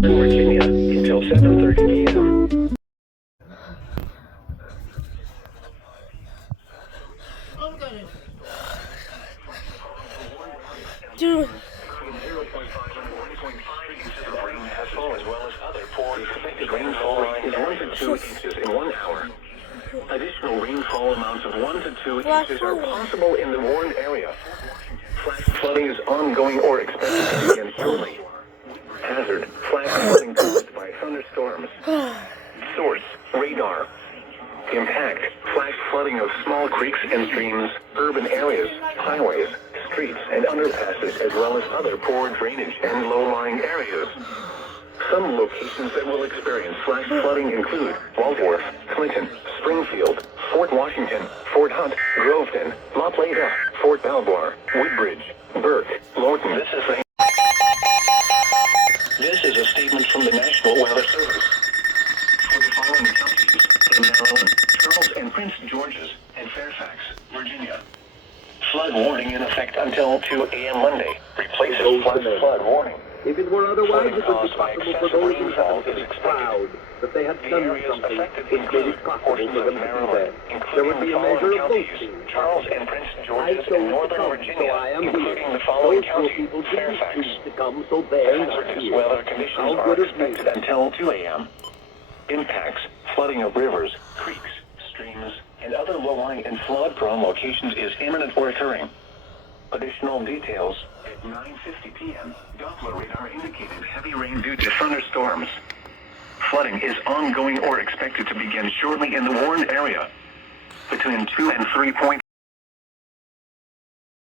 Virginia until 7:30 p.m. Dude. As well as other poor expected rainfall is 1 to 2 inches in 1 hour. Additional rainfall amounts of 1 to 2 inches are possible in the warned area. Flash flooding is ongoing or expected to begin shortly. Hazard: flash flooding caused by thunderstorms. Source: radar. Impact: flash flooding of small creeks and streams, urban areas, highways, streets, and underpasses, as well as other poor drainage and low-lying areas. Some locations that will experience flash flooding include Waldorf, Clinton, Springfield, Fort Washington, Fort Hunt, Groveton, La Plata, Fort Belvoir, Woodbridge, Burke, Lorton. This is a statement from the National Weather Service. For the following counties in Maryland, Charles and Prince George's, and Fairfax, Virginia. Flood warning in effect until 2 a.m. Monday. Replaces flood warning. If it were otherwise, it would be Caused by possible for excessive those rainfall to is be expected. proud that they had The done areas something affected which made include it possible portions for of them to be Maryland, there. There including would be the a measure following of counties: boasting. Charles and Prince I George's chose and Northern to come, Virginia, so I am including here. the following Those poor county: people didn't Fairfax. choose to come, so they're not Hazardous here. weather conditions How are good of expected you. until 2 a.m. Impacts: flooding of rivers, creeks, streams, and other low-lying and flood-prone locations is imminent or occurring. Additional details: at 9:50 p.m., Doppler radar indicated heavy rain due to thunderstorms. Flooding is ongoing or expected to begin shortly in the warned area. Between 2 and 3.